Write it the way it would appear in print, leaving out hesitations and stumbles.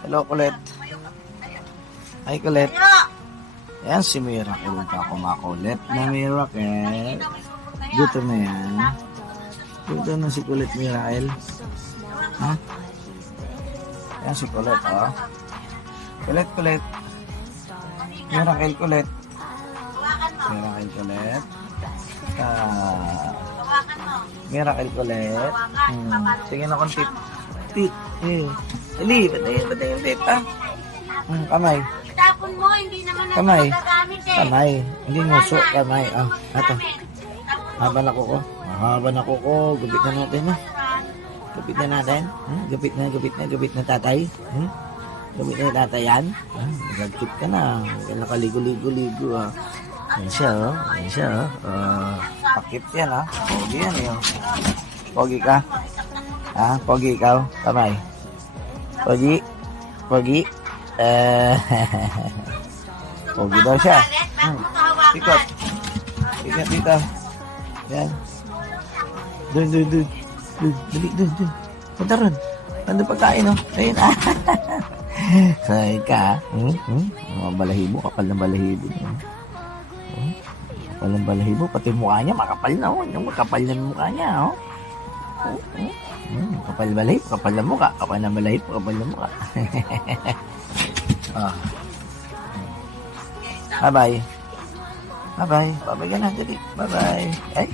Hello, kulit. Hi, kulit. Ayan si Miracle ka kumakulit na Miracle. Dito na yan. Dito na si kulit Miracle. Ha? Ayan si kulit, oh. Kulit, kulit. Miracle, kulit. Miracle, kulit. Miracle, kulit. Tingin ako ng tit. Tit. Dali, ba't na yung tit, ha? Kamay. Tapon mo, hindi naman natin Kamay. magagamit eh. Kamay. Hindi nguso. Kamay. Ah, ito. Haba na kuko. Haba na kuko. Gupit na natin, ha? Gupit na natin. Gupit na tatay. Gupit na tatay yan. Nagagkit ka na. Nakaligo-ligo-ligo, ha? Yan siya, oh. Yan siya, oh. Pakit yan, ha? Pogi yan, eh, oh. Pogi ka? Ha? Pogi ikaw? Kamay. Pogi? Pogi? Pogi daw siya. Ikot. Ikot dito. Yan. Dun. Dali, dun. Punta ron. Nandun pagkain, no? Ayun, ah. Say ka, mga balahibo, kapal ng balahibo. Kapal ng balahibo, pati mukha niya, makapal na, oh. Yung makapal na mukha niya, oh. Kapal ng balahibo, kapal ng mukha. Kapal ng balahibo, kapal ng mukha. Ah. Bye-bye. Bye-bye. Bye-bye ka na, dali. Bye-bye. Ay.